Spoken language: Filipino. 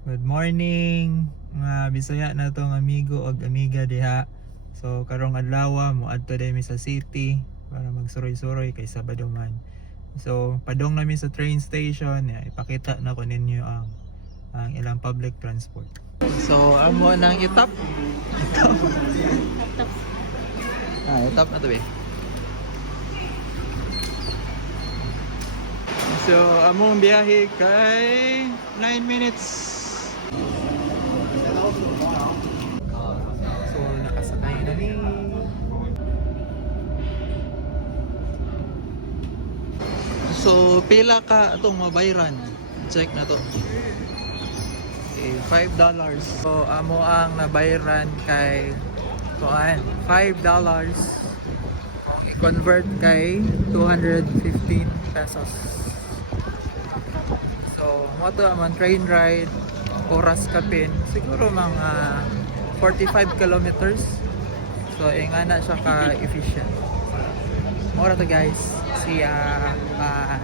Good morning mga Bisaya na tong amigo ug amiga diha. So karong adlaw mo adto mi sa city para magsuroy-suroy kay Sabado man. So padong nami sa train station, ipakita na ko ninyo ang ilang public transport. So amo nang itap. Itap na to be. So among biyahe kay 9 minutes. So nakasakay na ni. So pila ka itong mabayran? Check na to. Okay, $5. So amo ang nabayran kay kuan, $5. Kung i-convert kay 215 pesos. So mo to man train ride, oras kapin siguro mga 45 kilometers. So ingana siya ka efficient. Mora to guys. See ya. Bye.